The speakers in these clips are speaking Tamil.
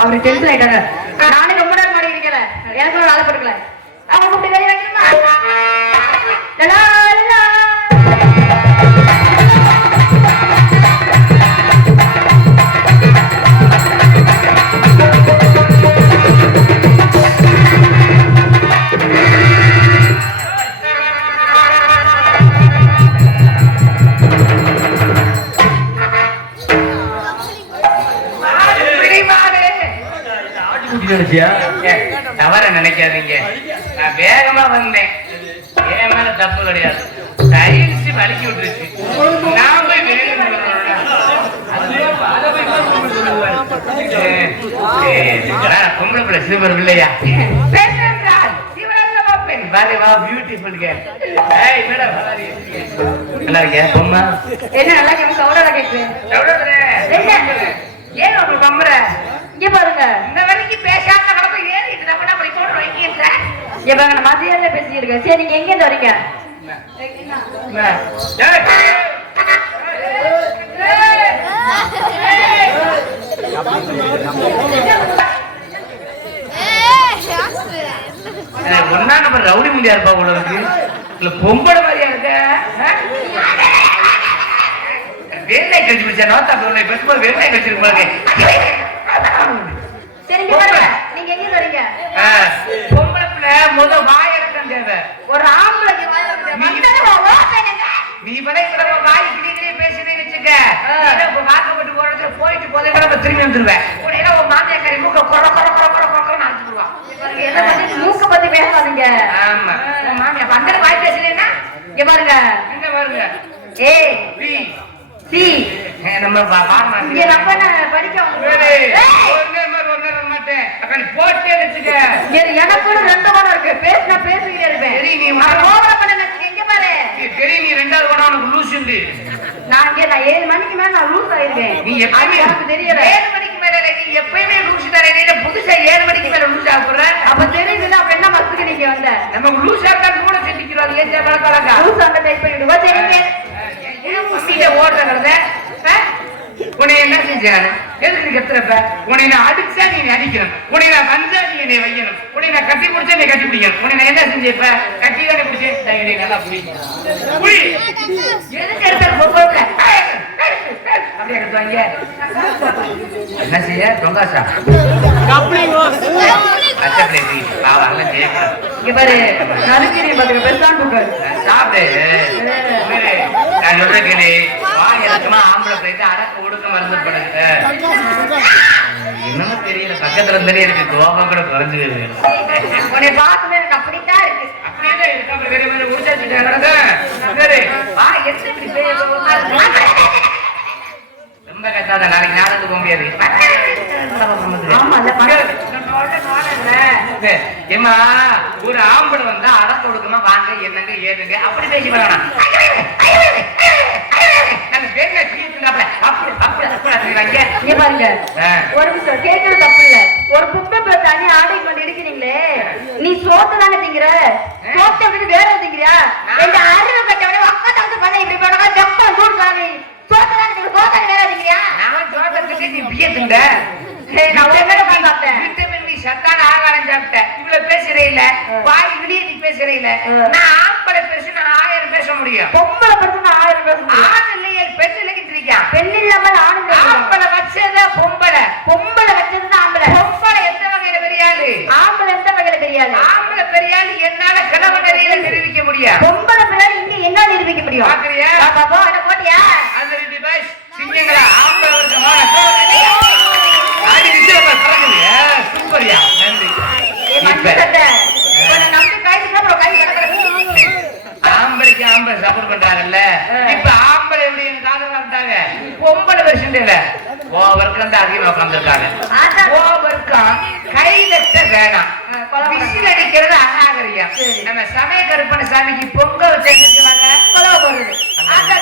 அவரு டென்ஷன் ஆயிட்டாங்க. நானே ரொம்ப நேரம் மாடி இருக்கல, எனக்கு வேலை கொடுக்கல. அவங்க அப்படி வெளியே வைக்கணுமா? தவற நினைக்காதீங்க, நான் வேகமா வந்தேன். என் மேல தப்பு கிடையாது. டைல்ஸ் வலிக்கி விட்டுருச்சு. நான் போய் பொம்பளை பிள்ளை சிறுவர் இல்லையா? Beautiful girl. நல்லா இருக்கேன் பொம்மா. என்ன நல்லா கேட்கிறேன். ஏன் உங்களுக்கு பம்புற? இங்க பாருங்க, இந்த வரைக்கும் பேசாம கடப்ப ஏறிட்டு தான் அப்படி போட்டு வைக்கின்ற. இங்க பாருங்க, நான் மதியானே பேசிட்டு இருக்கேன். சரி, நீங்க எங்க இருந்து வரீங்க? ஒன்னா நம்ம ரவுடி முடியா இருப்பா உங்களுக்கு, இல்ல பொம்பளை மாதிரியா இருக்க? வேலை கழிச்சு பிடிச்சா நோத்தா பேசும்போது வேலை கழிச்சிருப்பாங்க. நீங்க எங்க வரீங்க? பொம்பளை பிள்ளை முத வாயெடுக்க தேவை. ஒரு ஆம்பளை நீ வாய் கிளியே பேசுறேன்னு வச்சுக்க, வாக்கப்பட்டு போறது போயிட்டு போதே நம்ம திரும்பி வந்துருவேன். உடனே ஒரு மாமியாக்காரி மூக்க கொர கொர கொர கொர கொரன்னு அடிச்சுடுவான். மூக்க பத்தி பேசாதீங்க. ஆமா, மாமியா பந்தல வாய் பேசுறேன்னா இங்க பாருங்க, இங்க பாருங்க. ஏ பி சி நம்ம இங்க நம்ம படிக்க போட்டே வச்சுக்க. எனக்கு ரெண்டு குணம் இருக்கு, பேசினா பேசிக்கிட்டே இருப்பேன். நீ எங்க பாரு, சரி நீ ரெண்டாவது குணம் உனக்கு லூஸ் உண்டு. நான் 7 மணிக்கு மேல நான் லூஸ் ஆயிருக்கேன். நீ எப்பவுமே எனக்கு தெரியல. 7 மணிக்கு மேல நீ எப்பவுமே லூஸ் தானே. புதுசா 7 மணிக்கு மேல லூஸ் ஆகுற அப்ப தெரியுதுன்னா அப்ப என்ன மசுக்கு நீங்க வந்த நமக்கு லூஸ் ஆகாது கூட செஞ்சுக்கிறாங்க. ஏன் பழக்கா லூஸ் அந்த டைப் பண்ணிடுவா. சரிங்க, ஓடுறத உன்னை என்ன செஞ்சானு எதுக்கு கத்துறப்ப? உன்னை நான் அடிச்சா நீ அடிக்கணும், உன்னை நான் வந்தா நீ என்னை வைக்கணும், உன்னை நான் கட்டி பிடிச்சா நீ கட்டி பிடிக்கணும். உன்னை நான் என்ன செஞ்சேப்ப? கட்டி தானே பிடிச்சேன். நல்லா பிடிக்கும். எதுக்கு எடுத்த அப்படியே எடுத்துவாங்க. என்ன செய்ய தொங்காசா இங்க பாரு, நறுக்கிறீ பாத்துக்க பெருசான் சாப்பிடு. நான் சொல்றேன், வாயமா ஆம்பளை போயிட்டு அரக்க உடுக்க மருந்து படுங்க. என்னன்னு தெரியல, பக்கத்துல இருந்தாலே எனக்கு கோபம் கூட குறைஞ்சுது. உன்னை பார்க்கவே எனக்கு அப்படித்தான் இருக்கு. அப்படியே இருக்கு. அப்படி வேற மாதிரி உடிச்சாச்சுட்டாங்க. ரொம்ப கட்டாத, நாளைக்கு நாடகத்துக்கு போக முடியாது. ஏமா ஒரு ஆம்பளை வந்தா அடக்க ஒடுக்கமா வாங்க என்னங்க ஏதுங்க அப்படி பேசி பண்ணலாம். ஒரு நிமிஷம் கேட்கறது தப்பு இல்ல. ஒரு குப்பை தண்ணி ஆடை கொண்டு இருக்கிறீங்களே, நீ சோத்து தானே திங்கிற, சோத்தை விட்டு வேற திங்கிறியா? ரெண்டு அருமை கட்டவனே அக்கா தந்து பண்ண இப்படி போனா ஜப்பா சூடு சாமி சோத்தை தானே திங்க, சோத்தை வேற திங்கிறியா? நான் சோத்தை நீ பிய திங்க. சத்தான ஆகாரம் சாப்பிட்டேன். இவ்வளவு பேசுறே இல்ல, வாய் வெளியே நீ பேசுறே இல்ல. நான் ஆம்பளை பேசு, நான் 1000 பேச முடியும். பொம்பளை பேசு, நான் 1000 பேச முடியும். ஆண் இல்லையே, பெண் இல்லையா? பெண் இல்லாம ஆண். ஆம்பளை வச்சதா பொம்பளை, பொம்பளை வச்சதுதான் ஆம்பளை. பொம்பளை எந்த வகையில பெரியாளு, ஆம்பளை எந்த வகையில பெரியாளு? ஆம்பளை பெரியாளு என்னால கிழமை நிறைய நிரூபிக்க முடியும். பொம்பளை பெரியாளு இங்க என்ன நிரூபிக்க முடியும்? பாக்குறியா? பாப்பா என்ன போட்டியா? அந்த 2 பாய்ஸ் சிங்கங்களா ஆம்பளை வருஷமான ஆடி விஜயமா கலக்குறியா? சூப்பர்யா, நன்றி. ஆம்பளைக்கு ஆம்பளை சப்போர்ட் பண்றாங்கல்ல. இப்ப ஆம்பளை எப்படி காதலாட்டாங்க, பொம்பளை வருஷம் இல்ல ஓவருக்கு வந்து அதிகமா உட்காந்துருக்காங்க. ஓவருக்கும் கை தட்ட வேணாம், விசில் அடிக்கிறது அநாகரியம். நம்ம சமய கருப்பண சாமிக்கு பொங்க வச்சிருக்காங்க கொலவை போடுறது. அந்த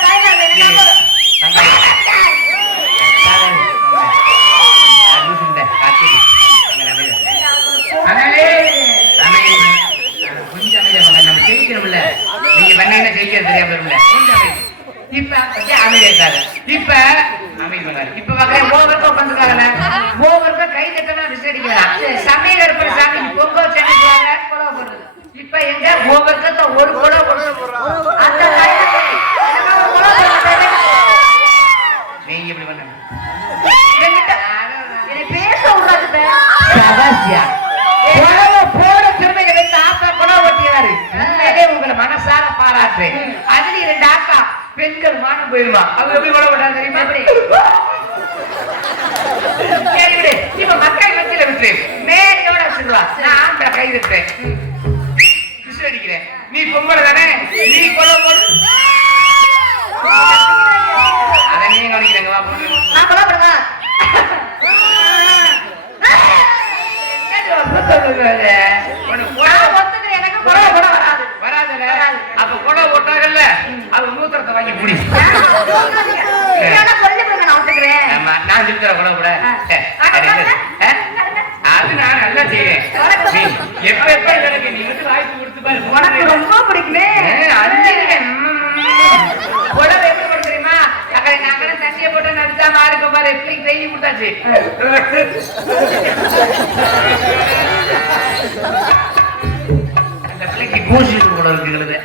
நீங்க பண்ண ஜெயிக்கிறது தெரியாம இப்ப அமைதியாக்காரு. இப்ப இப்ப பாக்குறேன் ஓவருக்கு உட்காந்துருக்காங்கல்ல ஓவருக்கு கை தட்டலாம் விசில் அடிக்கலாம் சமையல் இருப்ப சாமி பொங்க வச்சாங்க இப்ப எங்க ஓவருக்கு ஒரு குடம் அந்த நீங்க எப்படி பண்ண பேச விடாது போட திருமையை வைத்து ஆத்தா குடம் ஓட்டியாரு உங்களை மனசார பாராட்டு அதுல 2 ஆக்கா பெண்கள் மானம் போயிருவா அவங்க எப்படி குடம் ஓட்டாங்க தெரியுமா இப்ப மக்கள் மத்தியில விட்டு மேலையோட வச்சிருவா நான் ஆம்பளை கை விட்டேன் விசில் அடிக்கிறேன் நீ பொம்பளை தானே நீ குடம் போடு அதை நீங்க கவனிக்கிறேங்க வா நான் கொல்லப்படுவா அப்ப குடம் போட்டாங்கல்ல அது மூத்திரத்தை வாங்கி குடி நான் இருக்கிற குடம் கூட அது நான் நல்லா செய்வேன் எப்ப எப்ப எனக்கு நீ வந்து வாய்ப்பு கொடுத்து பாரு உனக்கு ரொம்ப பிடிக்குமே குடம் எப்படி பண்ண தெரியுமா நாங்களும் தண்ணியை போட்டு நடிச்சா மாறுக்க பாரு எப்படி ட்ரெயினிங் கொடுத்தாச்சு அந்த பிள்ளைக்கு பூசி கூட இருக்குங்கிறது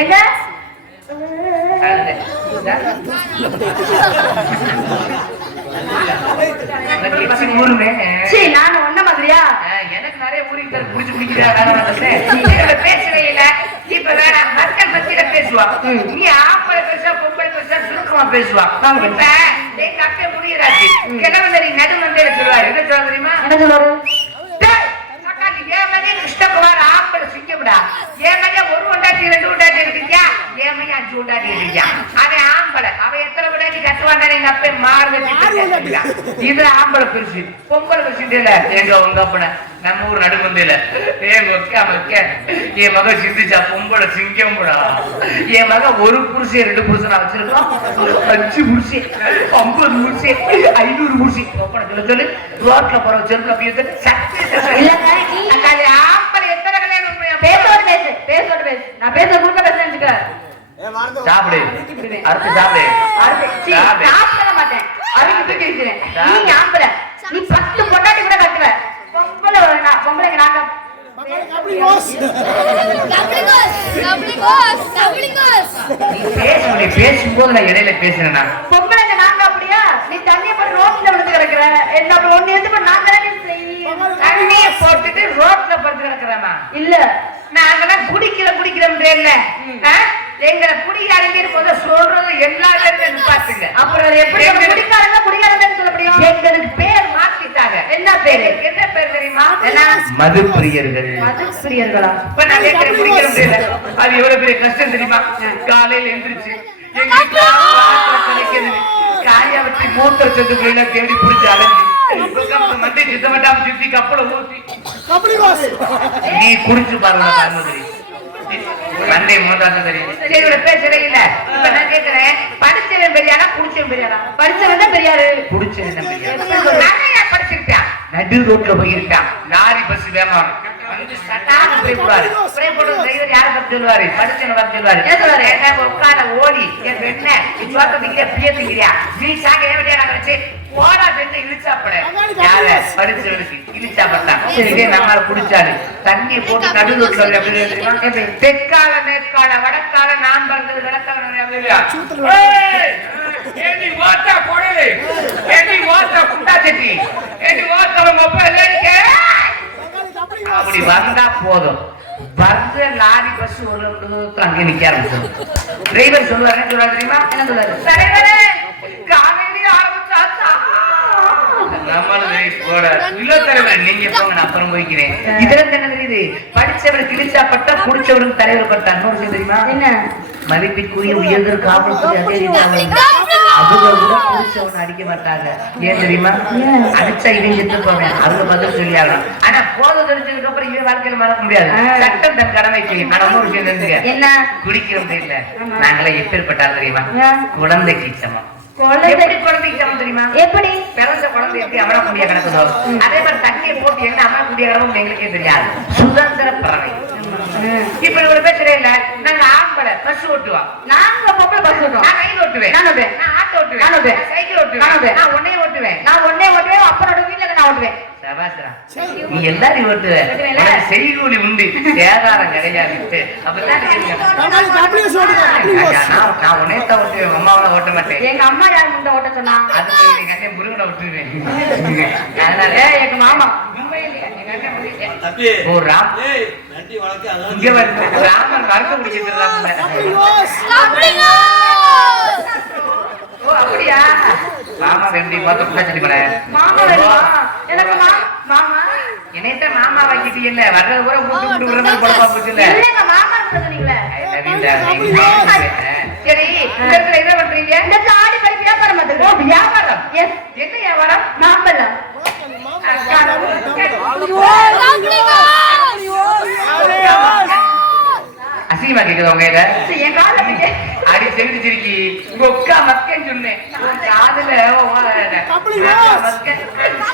எங்க நான் ஒன்ன மாதிரியா எனக்கு நிறைய ஊருக்கு புடிச்சு குடிக்கிறேன் பேசவே இல்ல இப்ப வேற மக்கள் பத்தியில பேசுவா நீ ஆம்பளை பேசா பொம்பளை பேசா சுருக்கமா பேசுவா இப்ப எங்க அப்பே முடியறாச்சு கிழவந்தரி நடுவந்தரி சொல்லுவாரு என்ன சொல்ல தெரியுமா என்ன சொல்லுவாரு ஏன் மதிய கிருஷ்ணகுமார் ஆம்பளை சிங்கம்டா ஏன் மதிய 1 உண்டாட்டி 2 உண்டாட்டி இருக்கியா ஏன் மதிய 5 உண்டாட்டி இருக்கியா அவன் ஆம்பளை அவன் எத்தனை உண்டாட்டி கட்டுவாண்டா எங்க அப்பே மாறுதா இது ஆம்பளை பெருசு பொங்கல் பெருசு இல்ல எங்க உங்க அப்பன நம்ம ஊர் நடுமந்தையில என் மக சிந்திச்சா பொம்பளை சிங்கம்டா என் மக 1 புருஷன் 2 புருஷனா வச்சிருக்கோம் 5 புருஷன் 50 புருஷன் 500 புருஷன் சொல்லு சொல்லு ரோட்ல போற செருப்புல நான் பேச குறுக்க பேசுறேன் சாப்பிடு அடுத்து சாப்பிடு சாப்பிட மாட்டேன் அதுக்கு தூக்கி வச்சிருக்கேன் நீங்க ஆம்பளை நீ 10 பொண்டாட்டி கூட கட்டுவ பொம்பளைங்க நாங்க பேசும்போது நான் இடையில பேசுறேன் பொம்பளைங்க நாங்க அப்படியா நீ தண்ணிய போட்டு ரோட்ல விழுந்து கிடக்குற என்ன ஒண்ணு எடுத்து நான் தண்ணிய போட்டுட்டு ரோட்ல படுத்து கிடக்குறேனா இல்ல நாங்கெல்லாம் குடிக்கிறோம் இல்ல எங்களை குடிக்காரங்க போது சொல்றது எல்லா பேரும் பாத்துங்க அப்புறம் எப்படி குடிக்காரங்க குடிக்காரங்கன்னு சொல்ல முடியும் எங்களுக்கு பேர் மாத்திட்டாங்க என்ன பேரு தெரியுமா மது பிரியர்கள் இப்ப நான் கேட்கிறேன் குடிக்கிறோம் அது எவ்வளவு பெரிய கஷ்டம் தெரியுமா காலையில எந்திரிச்சு எங்களுக்கு காயா வச்சு மூத்த சொத்துக்களை தேடி பிடிச்சு அலைஞ்சு மண்டை சித்தமட்டாம சுத்தி கப்பலை ஊத்தி நீ குடிச்சு பாருங்க மண்டை மூத்தாச்சு தெரியும் பேசவே இல்ல இப்ப நான் கேட்கிறேன் படிச்சவன் பெரியாரா குடிச்சவன் பெரியாரா படிச்சவன் தான் பெரியாரு குடிச்சவன் பெரியாரு நிறைய படிச்சிருக்கான் நடு ரோட்ல போயிருக்கான் லாரி பஸ் வேமான் உட்கார ஓடி என் பெண்ண பேசுகிறியா நீ சாக ஓடா பெண்ணை இழிச்சாப்பட யார படிச்சவனுக்கு இழிச்சாப்பட்டான் நம்மளால குடிச்சாரு தண்ணியை போட்டு நடுவில் தெற்கால மேற்கால வடக்கால நான் பிறந்தது வடக்கால அப்படி வந்தா போதும் வந்து லாரி பஸ் ஒரு அங்கே நிக்க ஆரம்பிச்சோம் டிரைவர் சொல்லுவாரு என்ன சொல்லுவாரு தெரியுமா என்ன சொல்லுவாரு தலைவரே காலையிலேயே ஆரம்பிச்சாச்சா நீங்க போங்க நான் அப்புறம் போய்க்கிறேன் இதுல என்ன தெரியுது படிச்சவர் கிழிச்சாப்பட்ட குடிச்சவருக்கு தலைவர் பட்டான்னு தெரியுமா என்ன மதிப்பிற்குரிய உயர்ந்த காவல்துறை அவங்க கூட குடிச்சவன் அடிக்க மாட்டாங்க ஏன் தெரியுமா அடிச்சா இவன் செத்து போவேன் அதுல பதில் சொல்லி ஆகணும் ஆனா போதை தெரிஞ்சதுக்கு அப்புறம் இவன் வாழ்க்கையில மறக்க முடியாது சட்டம் தன் கடமை செய்யும் ஆனா ஒரு விஷயம் தெரிஞ்சுக்க என்ன குடிக்கிறது இல்ல நாங்களே எப்பேற்பட்டாலும் தெரியுமா குழந்தைக்கு சமம் குழந்தைக்கு சமம் தெரியுமா எப்படி பிறந்த குழந்தை எப்படி அவன கூடிய கிடக்குதோ அதே மாதிரி தண்ணியை போட்டு என்ன அவன கூடிய கிடக்கும் எங்களுக்கே தெரியாது சுதந்திர பறவை இப்ப ஒரு பேசுறே இல்ல நாங்க ஆம்பளை பஸ் ஓட்டுவோம் நாங்க பொம்பளை பஸ் ஓட்டுவோம். நான் ரயில் ஓட்டுவேன் நான் ஓட்டுவேன். நான் ஆட்டோ ஓட்டுவேன் நான் ஓட்டுவேன். சைக்கிள் ஓட்டுவேன் நான் ஓட்டுவேன். நான் ஒன்னே ஓட்டுவேன் அப்பனோட வீட்டுல நான் ஓட்டுவேன். சபாசரா நீ எல்லாரும் ஓட்டுவ செய்கூலி உண்டு சேதாரம் கிடையாது அப்படிதான் நான் உன்னையத்தான் ஓட்டுவேன் அம்மாவை ஓட்ட மாட்டேன். எங்க அம்மா யார் முன்ன ஓட்ட சொன்னா? அதுக்கு எங்க அண்ணன் முருகனை விட்டுருவேன். அதனால எங்க மாமா ஓ ராம் இங்க வந்து ராமன் மறக்க முடிக்கிறாங்க. ஓ அப்படியா மாமா ரெண்டு பார்த்து புள்ளி போல மாமா வேணுமா? எனக்கு மாமா என்னைத்த மாமா வைக்கிட்டு இல்ல வர்றது கூட மூட்டு மூட்டு விடுற மாதிரி குழப்பா போச்சு இல்ல. இல்லங்க மாமா சொன்னீங்களே. சரி இந்த இடத்துல என்ன பண்றீங்க? இந்த இடத்துல ஆடி படி வியாபாரம் பண்ணுங்க. ஓ வியாபாரம். எஸ். என்ன வியாபாரம்? மாம்பழம். அசிங்கமா கேக்குது உங்க இத என் கால அடி செஞ்சிருக்கி ஒக்கா மக்கன்னு சொன்னேன் காதுல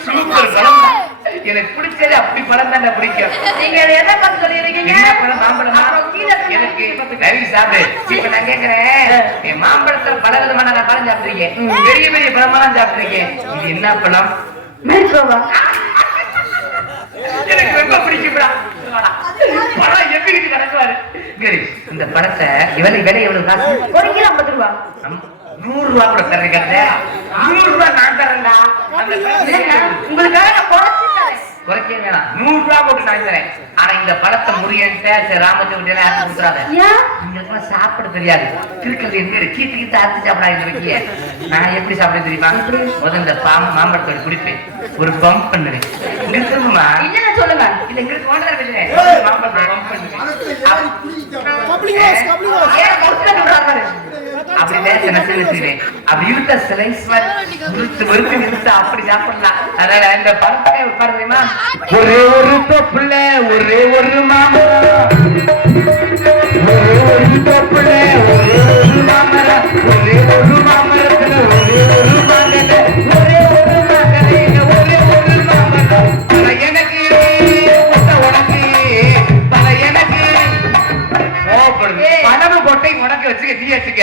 சூப்பர் படம். எனக்கு பிடிச்சது அப்படி படம் தான் பிடிக்கும். நீங்க எதை பார்த்து சொல்லிருக்கீங்க? மாம்பழமா எனக்கு ரவி சாப்பிடு. இப்ப நான் கேக்குறேன் என் மாம்பழத்துல பல விதமான பழம் சாப்பிட்டுருக்கேன். பெரிய பெரிய பழமெல்லாம் சாப்பிட்டுருக்கேன். இது என்ன பழம்? மேல்கோவா. எனக்கு ரொம்ப பிடிக்கும்டா. பழம் எப்படி கிடக்குவாரு இந்த படத்தை விலை எவ்வளவு காசு? 1 கிலோ 50 ரூபா. 100 ரூபா கூட தரேன். 100 ரூபா நான் தரேன்டா. உங்களுக்காக நான் குறைச்சு தரேன். குறைக்க வேணாம் 100 ரூபா போட்டு நான் தரேன். ஆனா இந்த படத்தை முருகன்ட்ட ராமச்சந்திரன் ஆச்சு கொடுத்துறாங்க. உங்களுக்கு சாப்பிட தெரியாது. திருக்கல் எங்க கீத்து ஆச்சு சாப்பிடாது வைக்கிய. நான் எப்படி சாப்பிட தெரியுமா? முதல்ல இந்த மாம்பழத்தோட குடிப்பேன். ஒரு பம்ப் பண்ணுவேன். இங்க திரும்புமா என்ன சொல்லுங்க? இல்ல இங்க ஓனரா பேசுறேன். மாம்பழத்தை பம்ப் பண்ணுவேன். அப்படி வச்சிருவேன். அப்படி இருக்க ஸ்லைஸ் அப்படி சாப்பிடலாம். அதனால இந்த படத்தை உட்காருமா ஒரே ஒரு தொப்புல ஒரே ஒரு மாமரம் ஒரே ஒரு தொப்புல ஒரே ஒரு மாமரம் ஒரே ஒரு மாமரத்துல ஒரே ஒரு மகன ஒரே ஒரு மகன ஒரே ஒரு மாமரம் பல எனக்கு உனக்கு பல எனக்கு பணவு கொட்டை உனக்கு வச்சுக்க தீ வச்சுக்க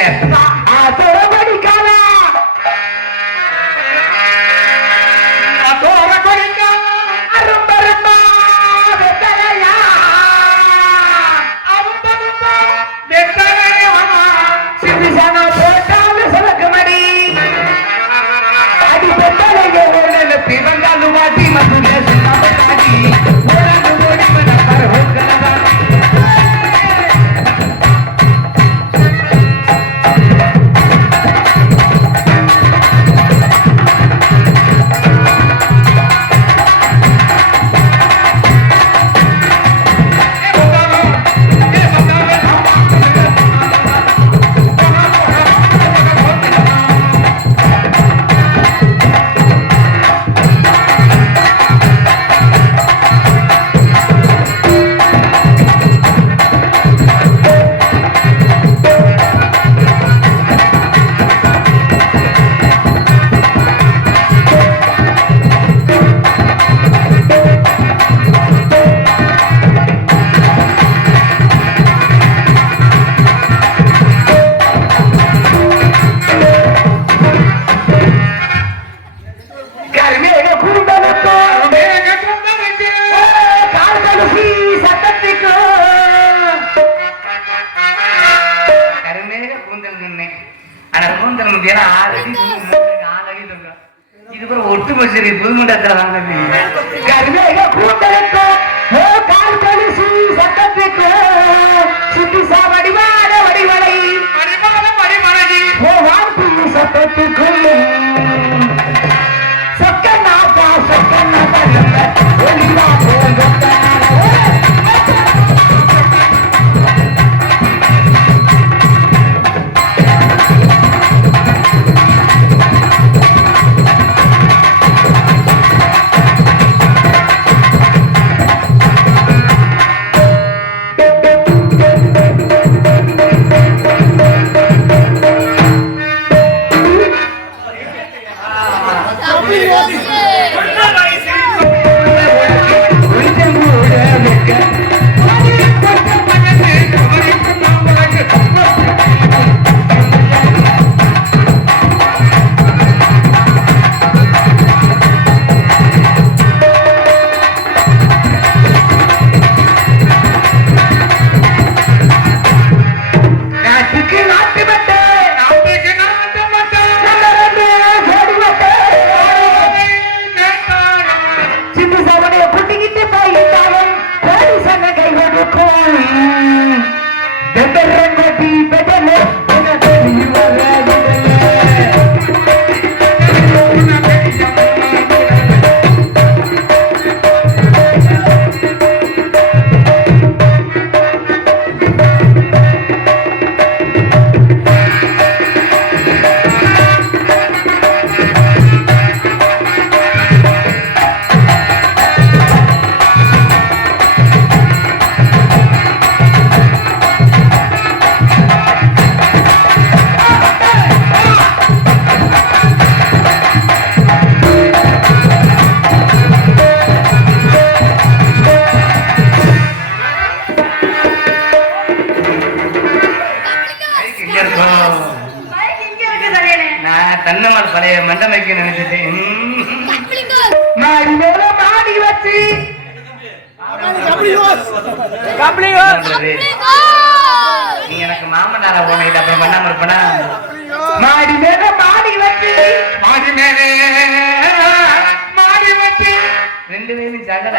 ஒட்டு பசரி புதுமண்டலத்துல வாங்க சுத்தி சாவடிவாட வடிவலை சத்தத்துக்குள்ள சொக்கநாப்பா ஒளிவா போங்க மாடி மேல மாடி வச்சு நீ எனக்கு மாமனாரா போனது அப்புறம் பண்ணாம இருப்பனா மாடி மேல மாடி வச்சு மாடி மேல மாடி வச்சு ரெண்டு பேரும் சகல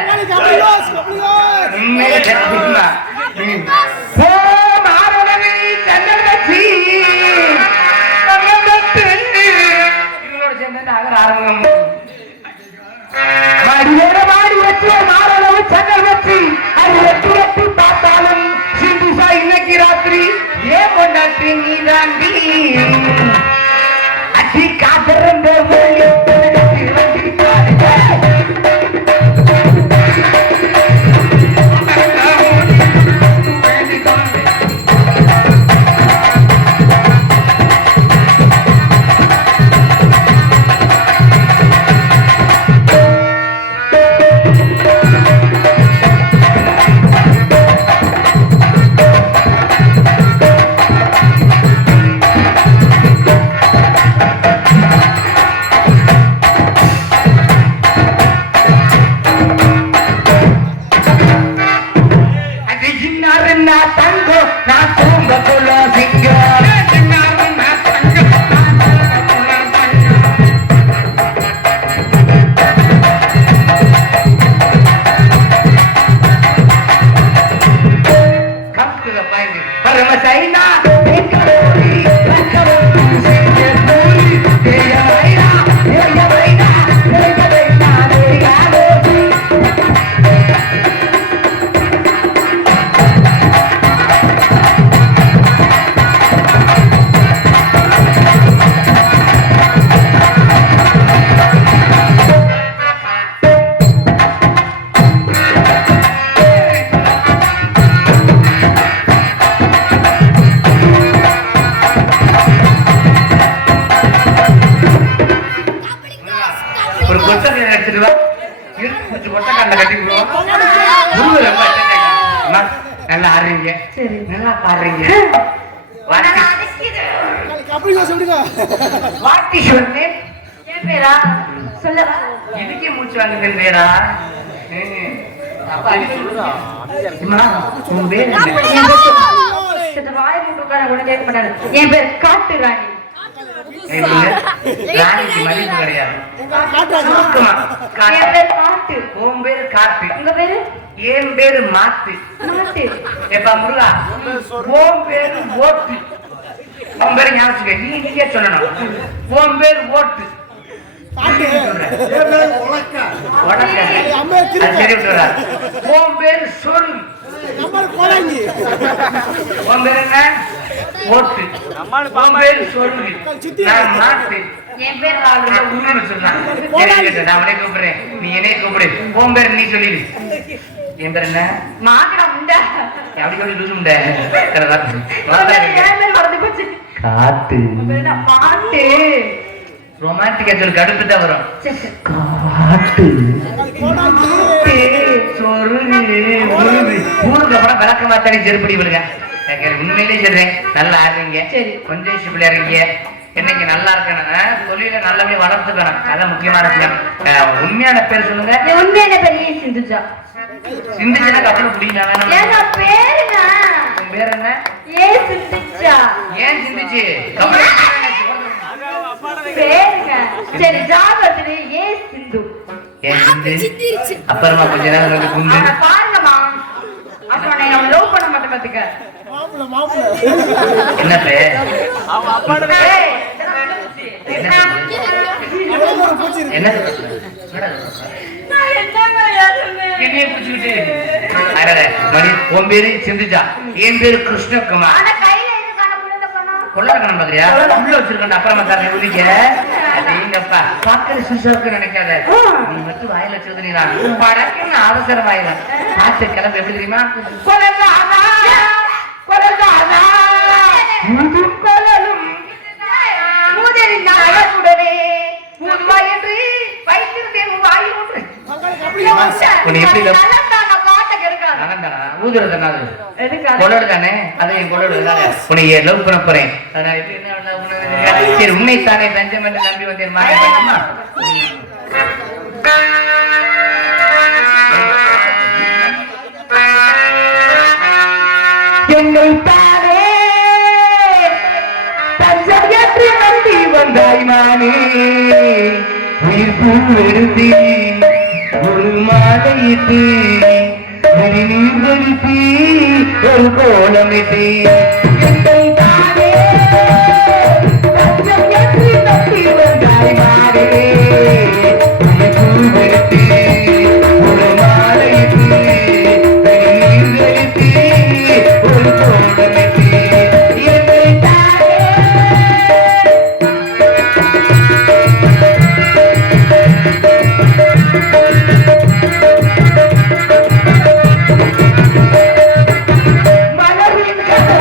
சந்தல் வச்சு இவங்களோட சேர்ந்து அகர ஆரம்பம் மாடி மேல மாடி வச்சு மாறளவு சந்தல் வச்சு அது எட்டு எட்டு பார்த்தாலும் சிந்துசா இன்னைக்கு ராத்திரி ஏன் கொண்டாட்டி நீ தாண்டி அடி காத்திருந்த மொழி நல்லா ஆடுறீங்க நல்லா பாடுறீங்க இதுக்கே மூச்சு வாங்குது பேரா என் பேர் காட்டு ராணி. ராணிக்கு மதிப்பு கிடையாது. உன் பேரு காட்டு, உங்க பேரு? என் பேரு மாத்து. எப்பா முருகா, உன் பேரு ஓட்டு. உன் பேரு ஞாபகம் நீங்க சொல்லணும். உன் பேரு ஓட்டு. உன் பேரு சொல். உன் பேரு என்ன? ஓட்டு. உன் பேரு சொல்லு. நான் மாத்து. என் பேர் நாமளே கூப்பிடுறேன், நீ என்னைய கூப்பிடு. உன் பேரு நீ சொல்லிடு. என் பேர் என்ன? மாக்கடா முண்டை. அப்படி சொல்லி லூசு முண்டை. காத்து. பாட்டு ரொமான்டிக்கா சொல்லு, கடுப்பு தான் வரும். காட்டு ஊருக்கு அப்புறம் விளக்க மாத்தாடி செருப்படி விடுங்க. உண்மையிலே சொல்றேன், நல்லா ஆடுறீங்க, கொஞ்சம் பிள்ளையாடுறீங்க. என்னைக்கு நல்லா இருக்கணும், தொழில நல்லபடியா வளர்த்துக்கணும், அதான் முக்கியமான விஷயம். உண்மையான பேர் சொல்லுங்க. உண்மையான பேர் சிந்துஜா. சிந்துஜா அப்புறம் புரியல. உன் பேர் என்ன? ஏ சிந்துஜா. ஏன் சிந்துச்சு? சரி, ஜாபத்துல ஏ சிந்து. ஏன் சிந்து? அப்புறமா கொஞ்ச நேரம் வந்து குந்து பாருங்கம்மா. அப்புறம் நான் லவ் பண்ண மாட்டேன் பாத்துக்க. என்ன பேர்? என்ன உன் பேரு சிந்துஜா, என் பேரு கிருஷ்ணகுமார். கொள்ளக்கணம் பாக்குறியா? உள்ள வச்சிருக்கேன், அப்புறமா தரேன் உதிக்க. நீங்கப்பா பாக்கிற சுஷோக்கு நினைக்காத, நீ மட்டும் வாயில வச்சிருக்க. நீ தான் படக்குன்னு அவசர வாயில பாத்து கிளம்பு. எப்படி தெரியுமா? உன்னைத்தானே தஞ்சம் என்று நம்பி வந்தேன். என்னை தானே தஞ்சம் என்று நம்பி வந்தாய் மானே உயிர் பூவெடுத்து ஒரு மாலையிட்டு நீர் வெடித்து ஒரு கோலமிட்டு என்னை தானே தஞ்சம் என்று நம்பி வந்தாய் மானே உயிர் பூவெடுத்து ஒரு மாலையிட்டு நீர் வெடித்து ஒரு கோலமிட்டு என்னை தானே மலரின் கடவுள்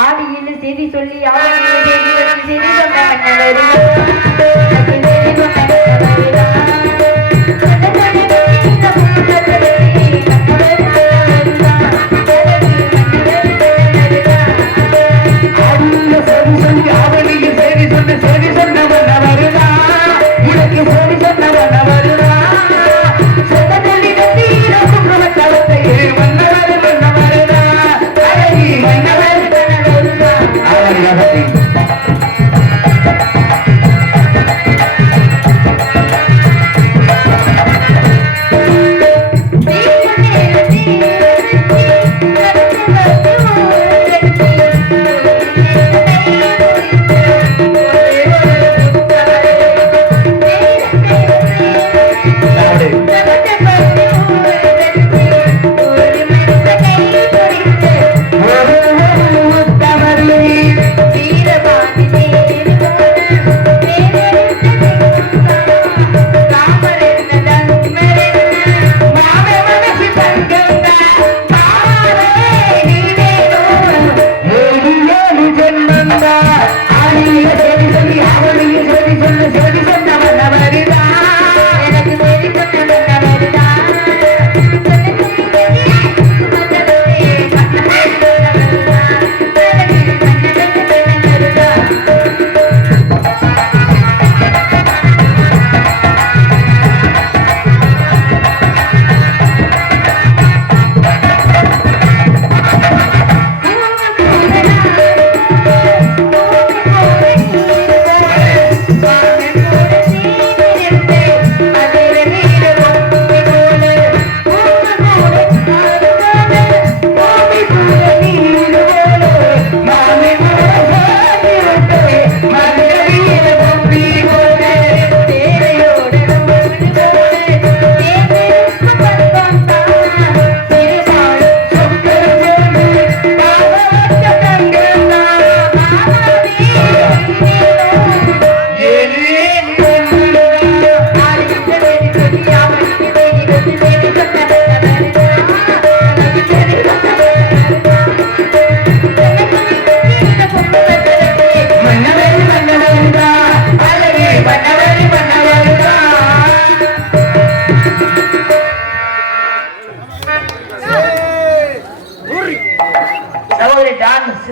ஆடியில் செய்தி சொல்லி செய்தி சொன்ன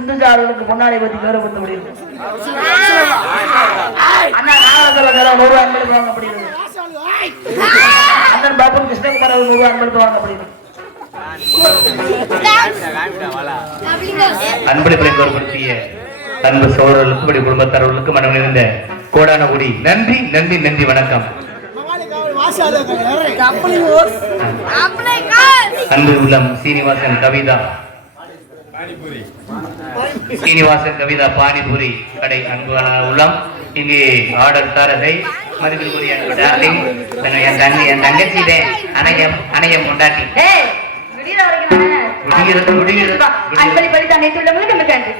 சிந்துஜார்களுக்கு முன்னாடி பத்தி கௌரவப்படுத்த முடியும். அண்ணா நாகரத்துல 100 ரூபாய் அன்பளிப்பு வாங்க முடியுது. அண்ணன் பாபு கிருஷ்ணகுமார் 100 ரூபாய் அன்பளிப்பு வாங்க முடியுது. அன்பளிப்பை கௌரவப்படுத்திய அன்பு சோழர்களுக்கு குடும்பத்தாரர்களுக்கு மனம் நிறைந்த கோடான கோடி நன்றி நன்றி நன்றி வணக்கம். அன்பு உள்ளம் சீனிவாசன் கவிதா பானிபூரி கடை அன்பு உள்ளம் இங்கே ஆர்டர் தாரதை மதிப்பிற்குரிய அன்பு டார்லிங் என் தங்கச்சியிலே அணையம் கொண்டாட்டி அன்பளிப்பளித்த அனைத்து உள்ளவங்களுக்கு நன்றி.